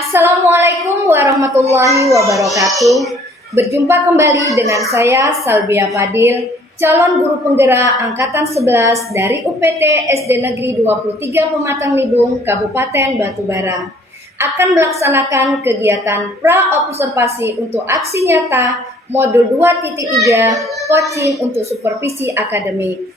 Assalamualaikum warahmatullahi wabarakatuh. Berjumpa kembali dengan saya Salbia Fadil, calon guru penggerak angkatan 11 dari UPT SD Negeri 23 Pematang Libung, Kabupaten Batubara. Akan melaksanakan kegiatan pra-observasi untuk aksi nyata modul 2.3 coaching untuk supervisi akademik.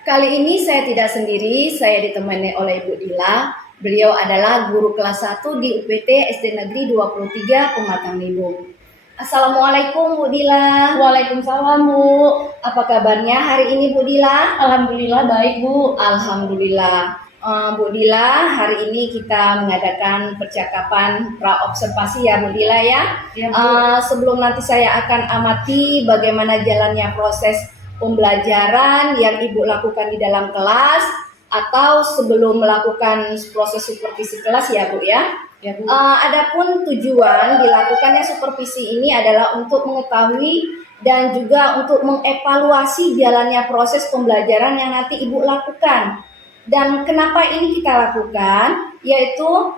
Kali ini saya tidak sendiri, saya ditemani oleh Ibu Dila. Beliau adalah guru kelas 1 di UPT SD Negeri 23 Pematang Libung. Assalamualaikum Bu Dila. Waalaikumsalam Bu. Apa kabarnya hari ini Bu Dila? Alhamdulillah baik Bu. Alhamdulillah. Bu Dila, hari ini kita mengadakan percakapan pra-observasi ya Bu Dila ya. Ya, Bu. Sebelum nanti saya akan amati bagaimana jalannya proses pembelajaran yang Ibu lakukan di dalam kelas atau sebelum melakukan proses supervisi kelas ya Bu ya. Ya, Bu. Adapun tujuan dilakukannya supervisi ini adalah untuk mengetahui dan juga untuk mengevaluasi jalannya proses pembelajaran yang nanti Ibu lakukan. Dan kenapa ini kita lakukan? Yaitu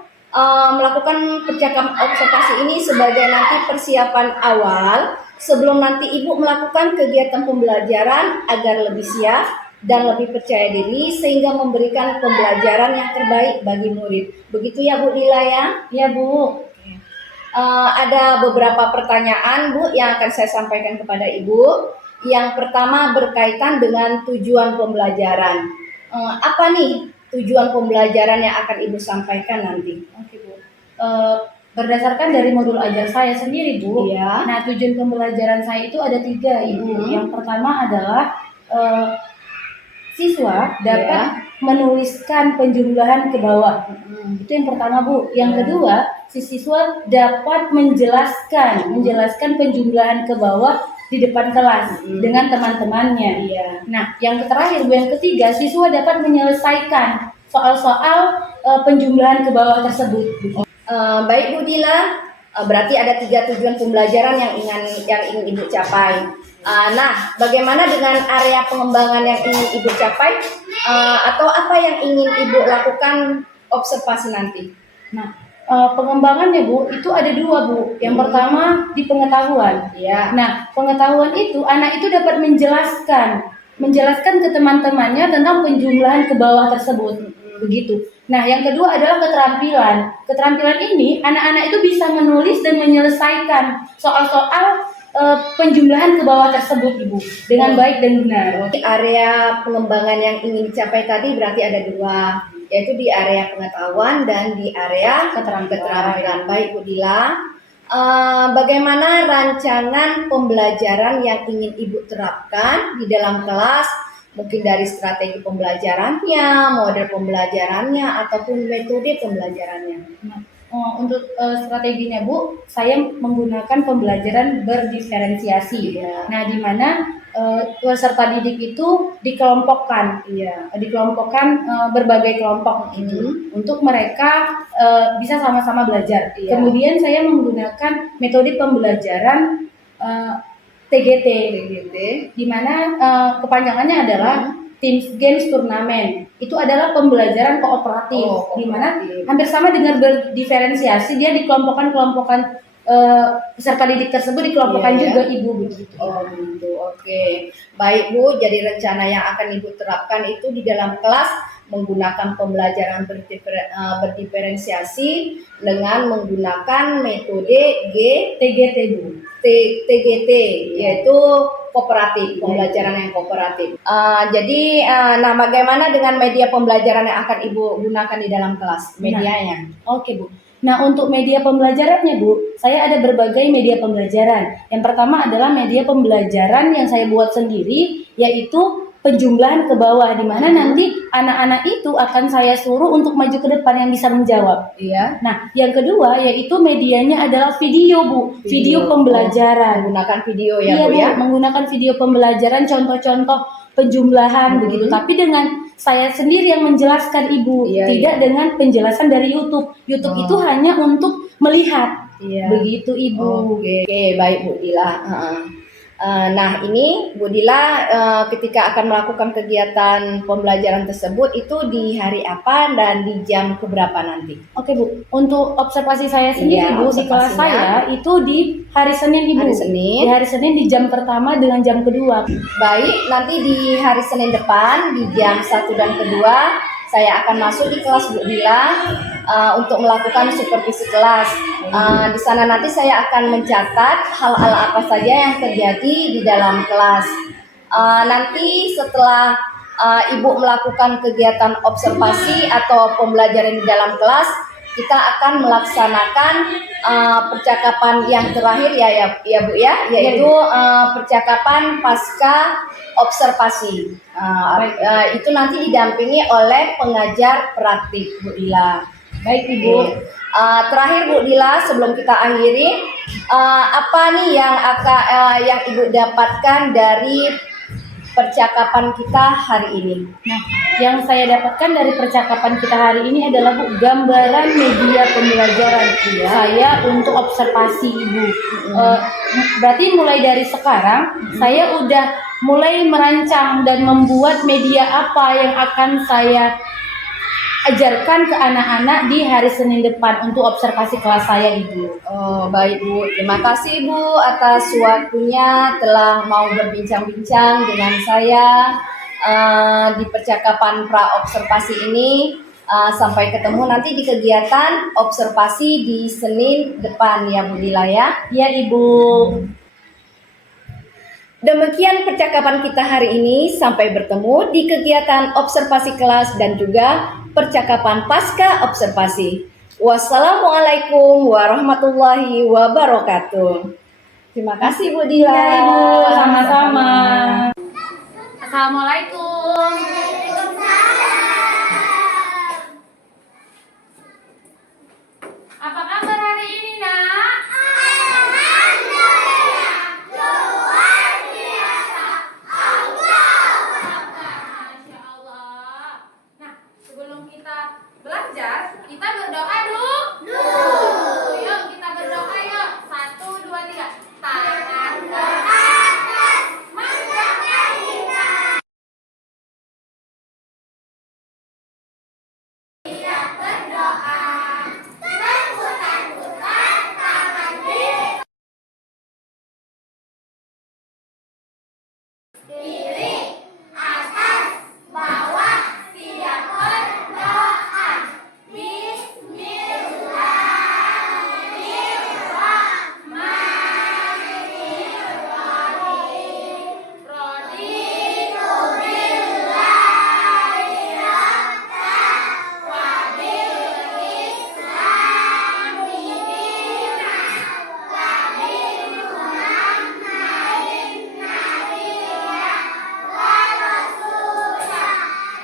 melakukan percakapan observasi ini sebagai nanti persiapan awal sebelum nanti Ibu melakukan kegiatan pembelajaran agar lebih siap dan lebih percaya diri sehingga memberikan pembelajaran yang terbaik bagi murid. Begitu ya Bu Dila ya? Ya Bu. Ada beberapa pertanyaan Bu yang akan saya sampaikan kepada Ibu. Yang pertama berkaitan dengan tujuan pembelajaran. Apa nih tujuan pembelajaran yang akan Ibu sampaikan nanti? Oke Bu. Berdasarkan dari modul ajar saya sendiri Bu. Iya. Nah tujuan pembelajaran saya itu ada 3 Ibu. Yang pertama adalah siswa dapat menuliskan penjumlahan ke bawah. Itu yang pertama Bu. Yang kedua, si siswa dapat menjelaskan penjumlahan ke bawah di depan kelas dengan teman-temannya. Iya. Nah, yang terakhir Bu, yang ketiga, siswa dapat menyelesaikan soal-soal penjumlahan ke bawah tersebut. Baik Bu Dila, berarti ada 3 tujuan pembelajaran yang ingin Ibu capai. Nah, bagaimana dengan area pengembangan yang ingin Ibu capai atau apa yang ingin Ibu lakukan observasi nanti? Nah, pengembangannya Bu, itu ada 2 Bu. Yang pertama di pengetahuan. Ya. Nah, pengetahuan itu anak itu dapat menjelaskan ke teman-temannya tentang penjumlahan ke bawah tersebut. Begitu. Nah, yang kedua adalah keterampilan. Keterampilan ini anak-anak itu bisa menulis dan menyelesaikan soal-soal penjumlahan ke bawah tersebut Ibu dengan baik dan benar. Area pengembangan yang ingin dicapai tadi berarti ada 2, yaitu di area pengetahuan dan di area keterampilan. Baik Bu Dila, bagaimana rancangan pembelajaran yang ingin Ibu terapkan di dalam kelas? Mungkin dari strategi pembelajarannya, model pembelajarannya, ataupun metode pembelajarannya. Untuk strateginya Bu, saya menggunakan pembelajaran berdiferensiasi. Iya. Nah, di mana peserta didik itu dikelompokkan, dikelompokkan berbagai kelompok gitu, untuk mereka bisa sama-sama belajar. Iya. Kemudian saya menggunakan metode pembelajaran TGT, di mana kepanjangannya adalah Teams Games Turnamen. Itu adalah pembelajaran kooperatif, di mana hampir sama dengan berdiferensiasi, dia dikelompokkan peserta didik tersebut dikelompokkan juga Ibu begitu. Oh gitu, oke. Baik Bu, jadi rencana yang akan Ibu terapkan itu di dalam kelas menggunakan pembelajaran berdiferensiasi dengan menggunakan metode TGT Bu. TGT, yaitu kooperatif, pembelajaran yang kooperatif. Jadi, nah bagaimana dengan media pembelajaran yang akan Ibu gunakan di dalam kelas? Medianya? Oke Bu. Nah, untuk media pembelajarannya Bu, saya ada berbagai media pembelajaran. Yang pertama adalah media pembelajaran yang saya buat sendiri, yaitu penjumlahan ke bawah, di mana nanti anak-anak itu akan saya suruh untuk maju ke depan yang bisa menjawab. Iya. Nah, yang kedua yaitu medianya adalah video Bu, video pembelajaran. Menggunakan video ya Iya Bu Bu, ya? menggunakan video pembelajaran, contoh-contoh penjumlahan begitu, tapi dengan saya sendiri yang menjelaskan Ibu, tidak dengan penjelasan dari YouTube. YouTube itu hanya untuk melihat, begitu Ibu. Oke, baik Bu Dila. Nah, ini Bu Dila ketika akan melakukan kegiatan pembelajaran tersebut itu di hari apa dan di jam keberapa nanti? Oke Bu, untuk observasi saya sendiri Iya, Bu, di kelas observasinya. saya itu di hari Senin Ibu. Hari Senin. Di hari Senin di jam pertama dengan jam kedua. Baik, nanti di hari Senin depan di jam 1 dan kedua saya akan masuk di kelas Bu Dila untuk melakukan supervisi kelas. Di sana nanti saya akan mencatat hal-hal apa saja yang terjadi di dalam kelas. Nanti setelah Ibu melakukan kegiatan observasi atau pembelajaran di dalam kelas, kita akan melaksanakan percakapan yang terakhir ya Bu ya, yaitu percakapan pasca observasi. Itu nanti didampingi oleh pengajar praktik Bu Dila. Baik Ibu. Terakhir Bu Dila, sebelum kita akhiri, apa nih yang Ibu dapatkan dari percakapan kita hari ini? Nah, yang saya dapatkan dari percakapan kita hari ini adalah Bu, gambaran media pembelajaran saya untuk observasi Ibu. Berarti mulai dari sekarang saya udah mulai merancang dan membuat media apa yang akan saya ajarkan ke anak-anak di hari Senin depan untuk observasi kelas saya Ibu. Oh, baik Bu, terima kasih Bu atas waktunya telah mau berbincang-bincang dengan saya di percakapan pra observasi ini. Sampai ketemu nanti di kegiatan observasi di Senin depan ya Bu Dila ya. Ya Ibu. Demikian percakapan kita hari ini, sampai bertemu di kegiatan observasi kelas dan juga percakapan pasca observasi. Wassalamualaikum warahmatullahi wabarakatuh. Terima kasih Bu Dila. Ya Ibu, sama-sama. Assalamualaikum. Apa kabar hari ini, Nak? Sebelum kita belajar, kita berdoa dulu. Yuk, kita berdoa yuk. 1, 2, 3. Tangan ke atas, matanya kita. Tidak berdoa. Tangguh-tangguhkan tangan kiri, atas, bawah, siap berdoa. Bismillahirrahmanirrahim. Raditu billahi rabban wa bil islami dinan wa bi Muhammadin nabiyyan wa rasulah.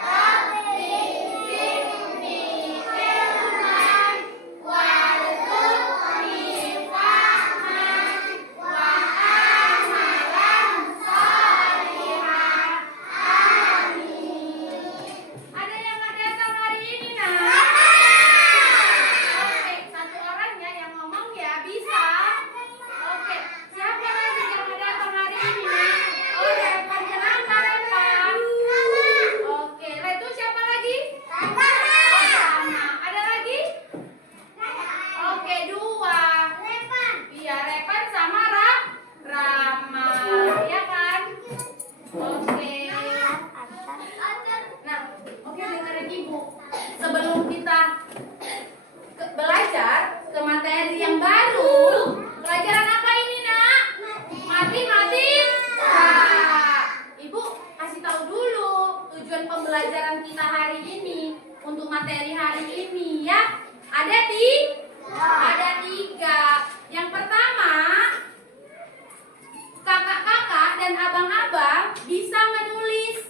Rabbi zidni ilman warzuqni fahman wa amalan shalihan. Amin. Ada yang nggak datang hari ini, Nak? Oke, satu orang ya yang ngomong ya, bisa. Oke, siapa lagi yang nggak datang hari ini, Nak? Oh, Repan, kenapa Repan? Oke, itu siapa lagi? Sama. Ada lagi? Oke, 2. Iya, Repan sama Rama. Iya kan? Oke. Nah, oke, dengerin Ibu. Sebelum kita belajar ke materi yang baru, pelajaran apa ini, Nak? Matematika. Ibu kasih tahu dulu tujuan pembelajaran kita hari ini untuk materi hari ini ya. Ada 3. Yang pertama, kakak-kakak dan abang-abang bisa menulis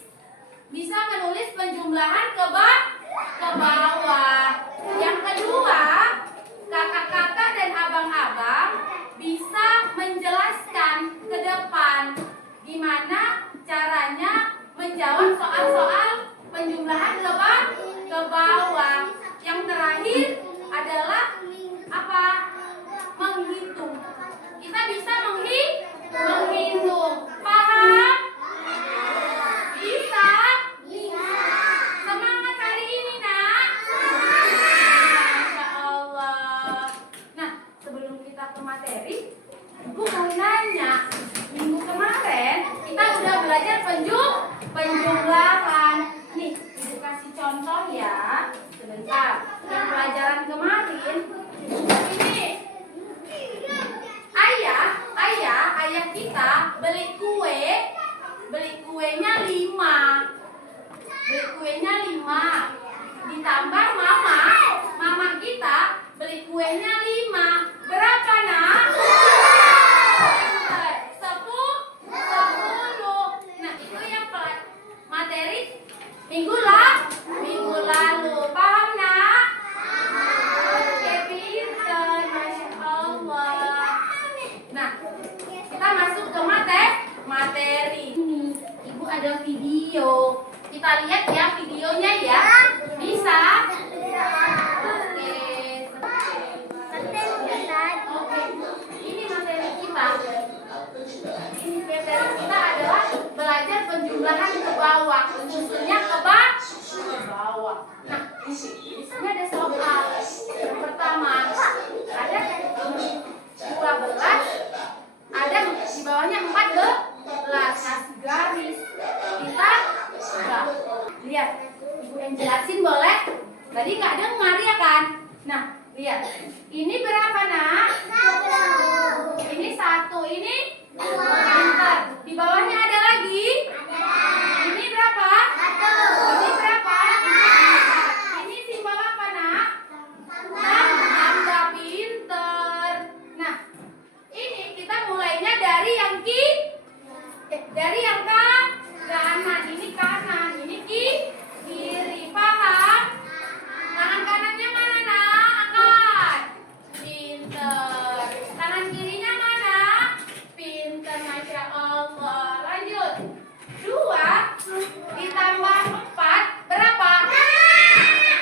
penjumlahan ke bawah. Yang kedua, kakak-kakak dan abang-abang bisa menjelaskan ke depan gimana caranya menjawab soal-soal penjumlahan ke bawah. Yang terakhir adalah apa? Menghitung. Kita bisa menghitung. kuenya 5. Ditambah mama kita beli kuenya 5. Berapa nak? 10. Nah itu yang materi minggu lalu. Paham nak? Oke, pinter, Masya Allah. Nah, kita masuk ke materi. Ini, Ibu ada video. Kita lihat ya videonya ya. Bisa? Oke. Ini materi kita. Ini materi kita adalah belajar penjumlahan ke bawah, khususnya ke bawah. Nah, di sini ada soal. Yang pertama, ada 12, ada di bawahnya 14. Kasih garis. Kita lihat. Ibu yang jelasin boleh? Tadi nggak dengar ya kan? Nah, lihat. Ini berapa nak? 1. Ini 1. Ini 2. Di bawahnya ada lagi? Ini berapa? 1. Ini berapa? 4. Ini simbol apa nak? Tambah, pinter. Nah, ini kita mulainya dari yang kanan. Ini kanan, ini kiri. Paham? Tangan kanannya mana nak? Angkat. Pinter. Tangan kirinya mana? Pinter, Masya Allah. Lanjut. 2 ditambah 4 berapa?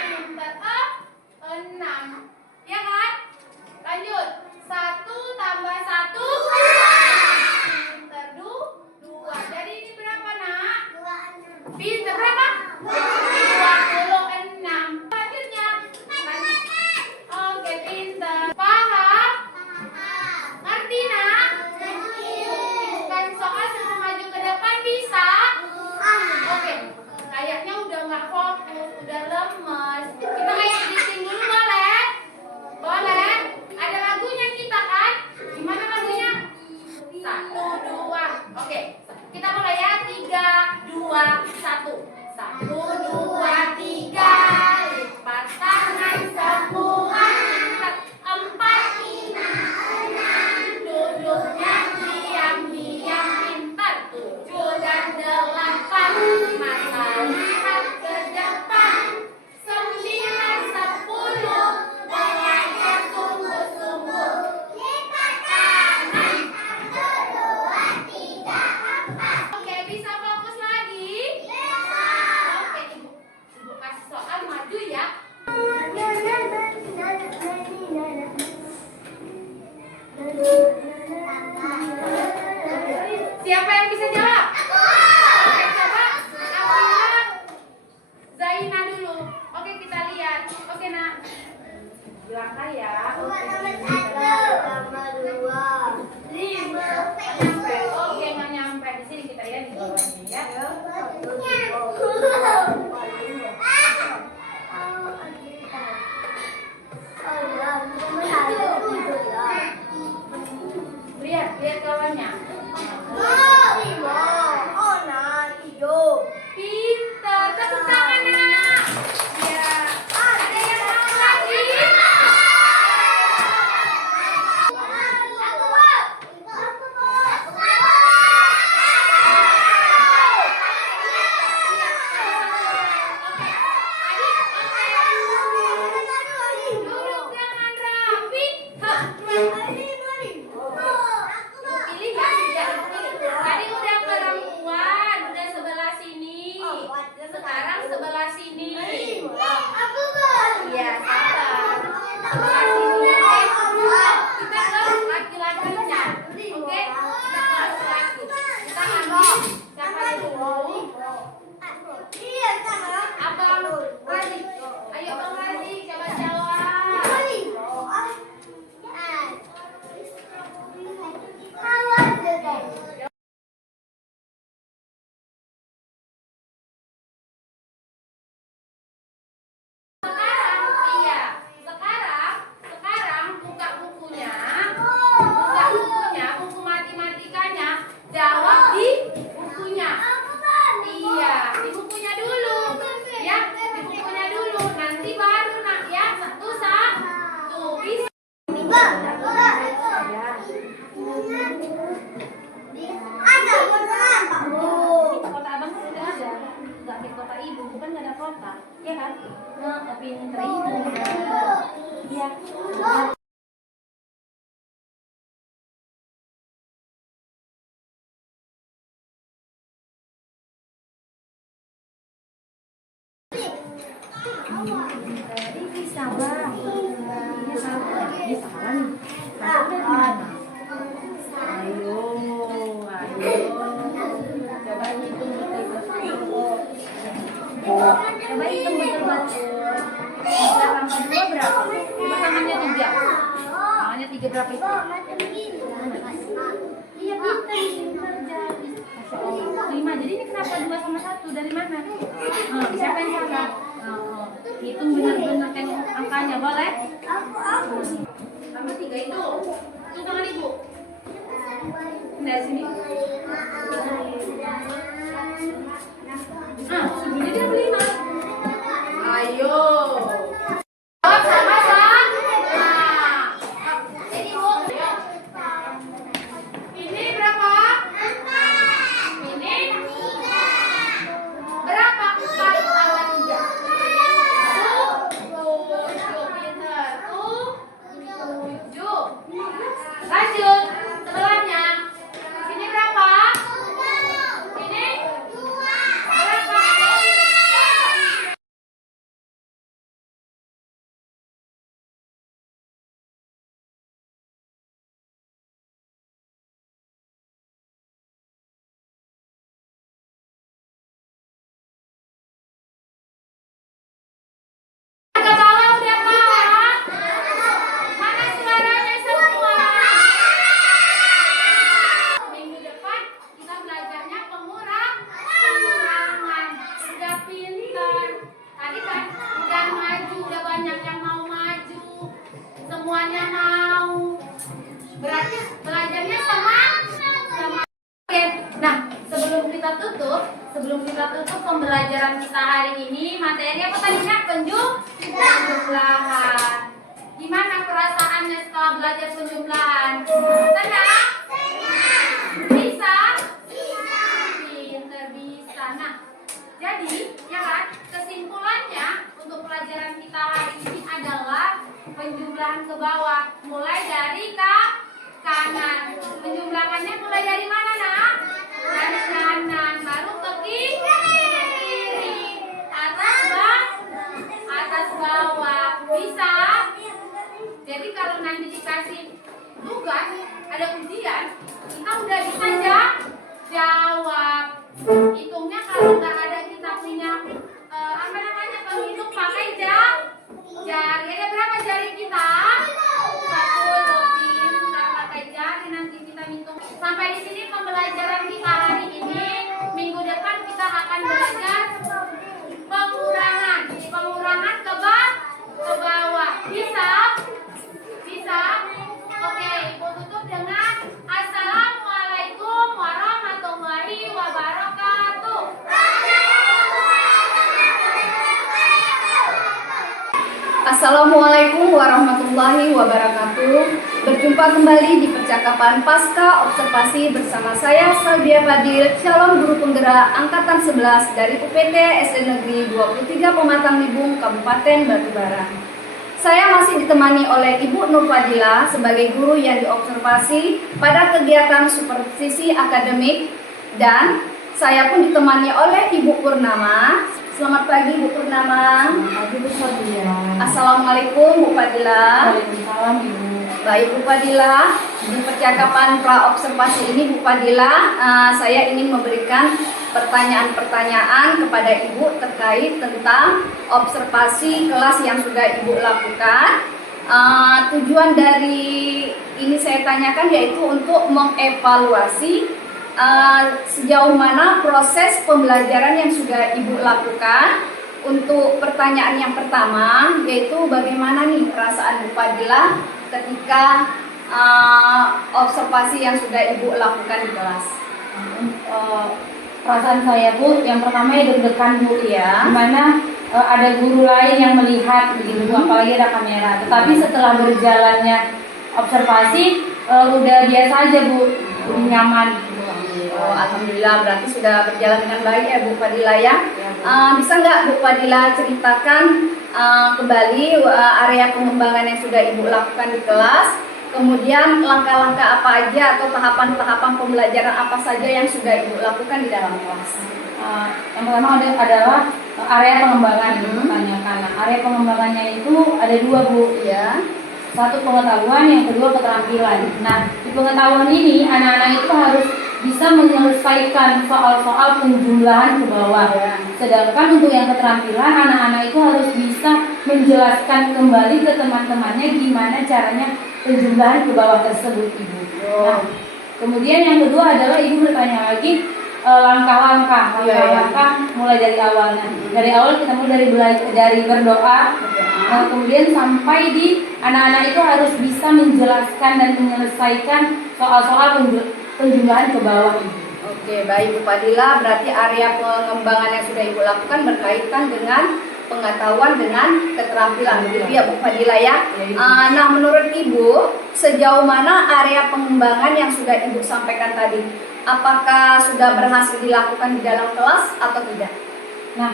Pinter. 6. Ya kan? Lanjut. 1 tambah 1 pinter. 2. Jadi ini berapa nak? 26. Pinter berapa? 26. Selanjutnya. Oke, pinter. Paham? Ngerti nak? Bukan soal suruh maju ke depan bisa? Oke. Kayaknya udah nggak fokus, udah lemes. Kita kayak editing dulu boleh? Boleh? Ada lagunya kita kan? Gimana lagunya? 1, 2. Oke. Kita mulai ya. 3, 2, 1. 1, 2, 3. Lipat tangan semua. 4, 5, 6. Duduknya diam-diam, pintar. 7 dan 8. Mata lihat ke depan. 9, 10. Belajar sungguh-sungguh. Lipat tangan. 1, 2, 3, 4. Oke, bisa fokus lagi? Oke, ibu kasih soal maju ya. Siapa yang bisa jawab? Oke, coba ambil Zaina dulu. Oke, kita lihat. Oke, nak. Langkah ya. Nyampe. Oke, nggak nyampe. Di sini kita lihat di bawahnya ya. Lihat bawahnya. Pintar, tepuk tangan nak. Ya, ada yang mau lagi? kata, ya kan? Pinter itu. Iya. Bisa bang. Ini salah. Ini salah nih. Ayo, ayo. Coba hitung betul-betul. Coba hitung betul-betul. Tambah 2 berapa? Coba tangannya 3. Tangannya 3 berapa itu? Iya pintar jadi. Masya Allah. 5. Jadi ini kenapa 2 sama 1? Dari mana? Siapa yang salah? Hitung benar-benar tengok angkanya, boleh? Tambah 3 itu. Itu tangan ibu. Dari sini. Sebelumnya dia 5. Ayo. Sama-sama. Ini bu. Ini berapa? Ini berapa? 4 tambah 3. 7. Lanjut. Sebelahnya. Ini berapa? Ini berapa? Ke bawah udah paham? Mana suaranya semua? Minggu depan kita belajarnya pengurangan. Udah pintar. Tadi kan udah maju, udah banyak yang mau maju. Semuanya mau. Berarti belajarnya sama. Oke. Nah, sebelum kita tutup pembelajaran kita hari ini, materi apa tadinya? Penjumlahan. Gimana perasaannya setelah belajar penjumlahan? Senang? Bisa? Pinter bisa. Nah, jadi ya kan, kesimpulannya untuk pelajaran kita hari ini adalah penjumlahan ke bawah, mulai dari kanan. Penjumlahannya mulai dari mana, nak? Dari kanan, baru ke kiri, atas bawah. Bisa? Jadi kalau nanti dikasih tugas, ada ujian, kita udah bisa jawab. Hitungnya kalau nggak ada kita punya penghitung pakai jari. Ada berapa jari kita? 1 lebih. Kita pakai jari nanti kita hitung. Sampai di sini pembelajaran kita hari ini. Minggu depan kita akan belajar pengurangan ke bawah. Bisa? Oke, ibu tutup dengan Assalamualaikum warahmatullahi wabarakatuh. Assalamualaikum warahmatullahi wabarakatuh. Berjumpa kembali di percakapan pasca observasi bersama saya Salbia Fadil, calon guru penggerak angkatan 11 dari UPT SD Negeri 23 Pematang Libung, Kabupaten Batubara. Saya masih ditemani oleh Ibu Nur Fadila sebagai guru yang diobservasi pada kegiatan supervisi akademik, dan saya pun ditemani oleh Ibu Purnama. Selamat pagi Bu Purnama. Selamat pagi Bu Fadila. Assalamualaikum Bu Fadila. Waalaikumsalam Ibu. Baik Bu Fadila, di percakapan pra-observasi ini Bu Fadila, saya ingin memberikan pertanyaan-pertanyaan kepada Ibu terkait tentang observasi kelas yang sudah Ibu lakukan. Tujuan dari ini saya tanyakan yaitu untuk mengevaluasi sejauh mana proses pembelajaran yang sudah Ibu lakukan. Untuk pertanyaan yang pertama, yaitu bagaimana nih perasaan Bu Fadila ketika observasi yang sudah Ibu lakukan di kelas? Perasaan saya Bu, yang pertama ya deg-degan Bu, Ya. dimana ada guru lain yang melihat begitu Bu, apalagi ada kamera. Tetapi setelah berjalannya observasi udah biasa aja Bu, nyaman gitu. Oh, alhamdulillah berarti sudah berjalan dengan baik ya Bu Fadila ya. Bisa nggak Bu Fadila ceritakan kembali area pengembangan yang sudah Ibu lakukan di kelas? Kemudian langkah-langkah apa aja atau tahapan-tahapan pembelajaran apa saja yang sudah Ibu lakukan di dalam kelas? Yang pertama adalah area pengembangan yang ditanyakan. Nah, area pengembangannya itu ada dua Bu. Ya. Satu pengetahuan, yang kedua keterampilan. Nah, di pengetahuan ini anak-anak itu harus bisa menyelesaikan soal-soal penjumlahan ke bawah. Ya. Sedangkan untuk yang keterampilan, anak-anak itu harus bisa menjelaskan kembali ke teman-temannya gimana caranya penjumlahan ke bawah tersebut, Ibu. Nah, kemudian yang kedua adalah Ibu bertanya lagi langkah-langkah mulai dari awal. Nah, dari awal kita mulai dari berdoa. Kemudian sampai di anak-anak itu harus bisa menjelaskan dan menyelesaikan soal-soal penjumlahan ke bawah. Oke, baik Bu Fadila, berarti area pengembangan yang sudah Ibu lakukan berkaitan dengan pengetahuan dengan keterampilan, begitu ya Bu Fadila ya. Nah, menurut Ibu, sejauh mana area pengembangan yang sudah Ibu sampaikan tadi? Apakah sudah berhasil dilakukan di dalam kelas atau tidak? Nah,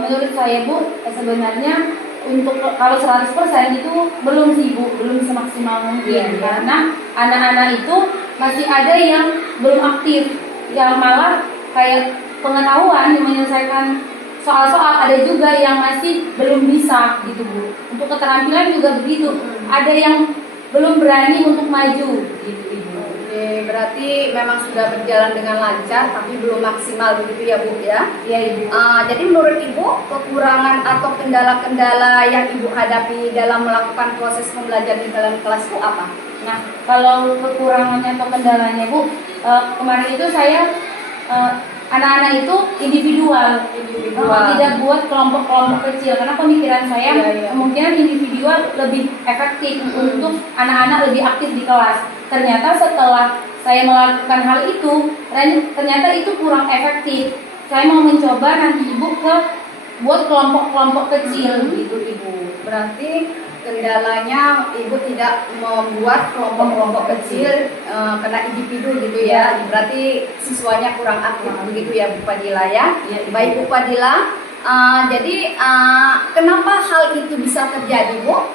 menurut saya Bu, sebenarnya untuk kalau 100% itu belum sih Bu, belum semaksimal mungkin. Karena anak-anak itu masih ada yang belum aktif, yang malah kayak pengetahuan yang menyelesaikan soal-soal, ada juga yang masih belum bisa gitu Bu. Untuk keterampilan juga begitu, ada yang belum berani untuk maju gitu Ibu. Oke, berarti memang sudah berjalan dengan lancar tapi belum maksimal begitu ya Bu ya? Iya Ibu. Jadi menurut Ibu, kekurangan atau kendala-kendala yang Ibu hadapi dalam melakukan proses pembelajaran di dalam kelas itu apa? Nah, kalau kekurangannya atau kendalanya Bu, kemarin itu saya anak-anak itu individual, tidak buat kelompok-kelompok kecil karena pemikiran saya kemungkinan individual lebih efektif untuk anak-anak lebih aktif di kelas. Ternyata setelah saya melakukan hal itu, ternyata itu kurang efektif. Saya mau mencoba nanti Ibu buat kelompok-kelompok kecil gitu Ibu. Berarti kendalanya Ibu tidak membuat kelompok-kelompok kecil karena individu gitu ya. Berarti siswanya kurang aktif begitu ya Bu Fadila ya. Baik Bu Fadila, jadi kenapa hal itu bisa terjadi Bu?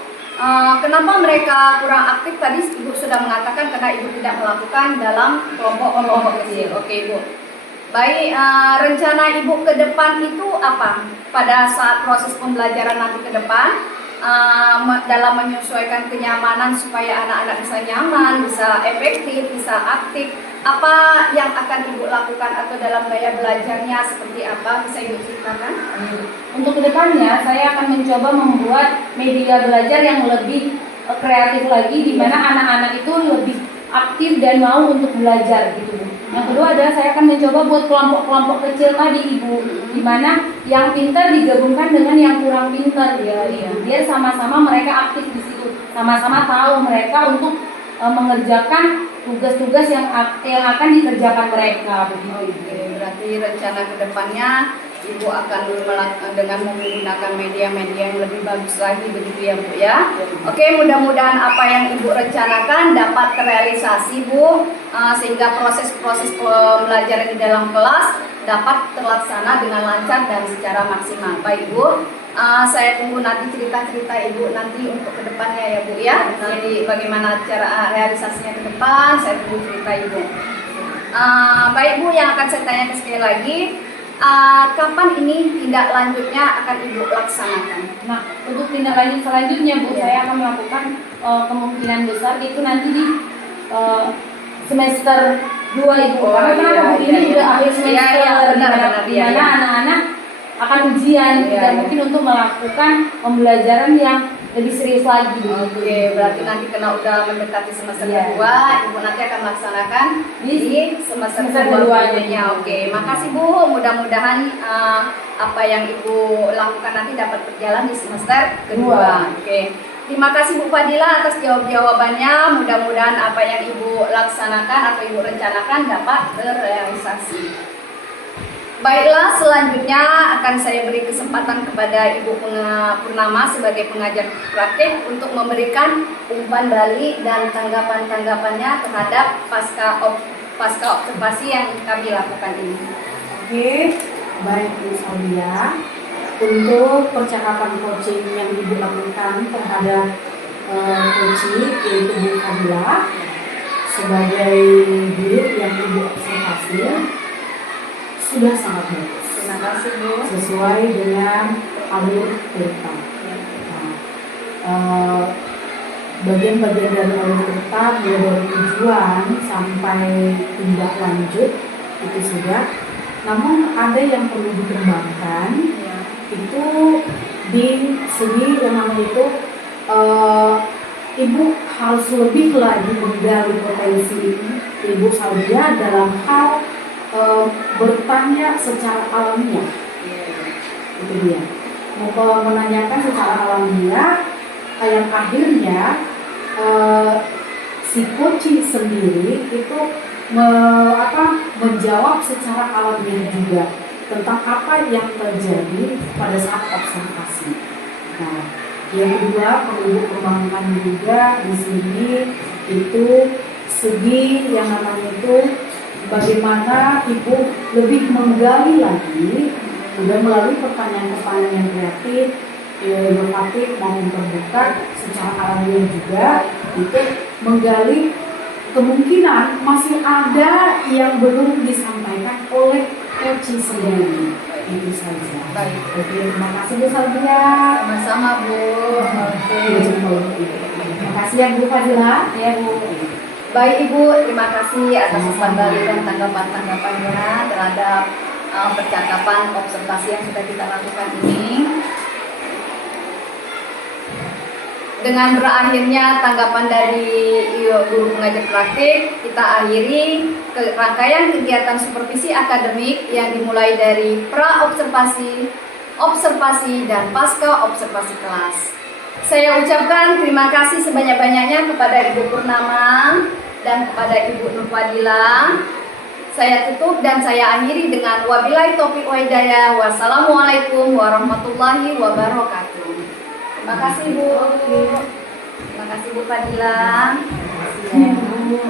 Kenapa mereka kurang aktif? Tadi Ibu sudah mengatakan karena Ibu tidak melakukan dalam kelompok-kelompok kecil. Oke Bu. Baik, rencana Ibu ke depan itu apa? Pada saat proses pembelajaran nanti ke depan, dalam menyesuaikan kenyamanan supaya anak-anak bisa nyaman, bisa efektif, bisa aktif. Apa yang akan Ibu lakukan atau dalam gaya belajarnya seperti apa? Bisa Ibu ceritakan? Untuk kedepannya, saya akan mencoba membuat media belajar yang lebih kreatif lagi, di mana anak-anak itu lebih aktif dan mau untuk belajar gitu. Yang kedua adalah saya akan mencoba buat kelompok-kelompok kecil tadi Ibu, di mana yang pintar digabungkan dengan yang kurang pintar biar sama-sama mereka aktif di situ, sama-sama tahu mereka untuk mengerjakan tugas-tugas yang akan dikerjakan mereka begitu. Oke, berarti rencana kedepannya Ibu akan dengan menggunakan media-media yang lebih bagus lagi begitu ya Bu ya. Oke, mudah-mudahan apa yang Ibu rencanakan dapat terrealisasi Bu, sehingga proses-proses pembelajaran di dalam kelas dapat terlaksana dengan lancar dan secara maksimal. Baik Bu, saya tunggu nanti cerita-cerita Ibu nanti untuk kedepannya ya Bu ya. Nanti bagaimana cara realisasinya ke depan, saya tunggu cerita Ibu. Baik Bu, yang akan saya tanyakan sekali lagi, kapan ini tindak lanjutnya akan Ibu laksanakan? Nah, untuk tindak lanjut selanjutnya Bu, saya akan melakukan kemungkinan besar itu nanti di semester 2 Ibu. Karena kenapa Bu, ini sudah akhir semester, di mana anak-anak akan ujian, dan mungkin untuk melakukan pembelajaran yang lebih serius lagi. Oke, berarti nanti karena udah mendekati semester kedua, Ibu nanti akan melaksanakan di semester keduanya. Oke, makasih Bu. Mudah-mudahan apa yang Ibu lakukan nanti dapat berjalan di semester kedua. Oke. Terima kasih Bu Fadila atas jawabannya. Mudah-mudahan apa yang Ibu laksanakan atau Ibu rencanakan dapat terrealisasi. Baiklah, selanjutnya akan saya beri kesempatan kepada Ibu Purnama sebagai pengajar praktik untuk memberikan umpan balik dan tanggapan-tanggapannya terhadap pasca pasca observasi yang kami lakukan ini. Oke, baik Bu Salvia. Untuk percakapan coaching yang Ibu lakukan terhadap coaching yaitu Bu Fadila sebagai guru yang Ibu observasi sudah sangat bagus. Terima kasih Bu. Sesuai dengan alur cerita. Bagian-bagian dari alur cerita mulai dari tujuan sampai tindak lanjut itu sudah. Namun ada yang perlu dikembangkan itu di segi yang namanya itu Ibu harus lebih lagi menggali potensi Ibu Salvia dalam hal bertanya secara alamiah. Itu dia. Menanyakan secara alamiah yang akhirnya si coaching sendiri itu menjawab secara alamiah juga tentang apa yang terjadi pada saat observasi. Nah, yang kedua perlu dikembangkan juga di sini itu segi yang namanya itu bagaimana Ibu lebih menggali lagi sudah melalui pertanyaan-pertanyaan yang kreatif, inovatif maupun terbuka secara alamiah juga itu menggali kemungkinan masih ada yang belum disampaikan oleh coaching sendiri. Itu saja. Baik. Oke, terima kasih Bu Salvia. Sama-sama Bu. Oke. Terima kasih ya Bu Fadila. Ya Bu. Baik Ibu, terima kasih atas umpan balik dan tanggapan-tanggapannya terhadap percakapan observasi yang sudah kita lakukan ini. Dengan berakhirnya tanggapan dari guru pengajar praktik, kita akhiri rangkaian kegiatan supervisi akademik yang dimulai dari pra-observasi, observasi, dan pasca observasi kelas. Saya ucapkan terima kasih sebanyak-banyaknya kepada Ibu Purnama dan kepada Ibu Nur Fadila. Saya tutup dan saya akhiri dengan wabillahi taufiq wa hidayah. Wassalamualaikum warahmatullahi wabarakatuh. Terima kasih Bu. Terima kasih Bu Fadila. Terima kasih ya Bu.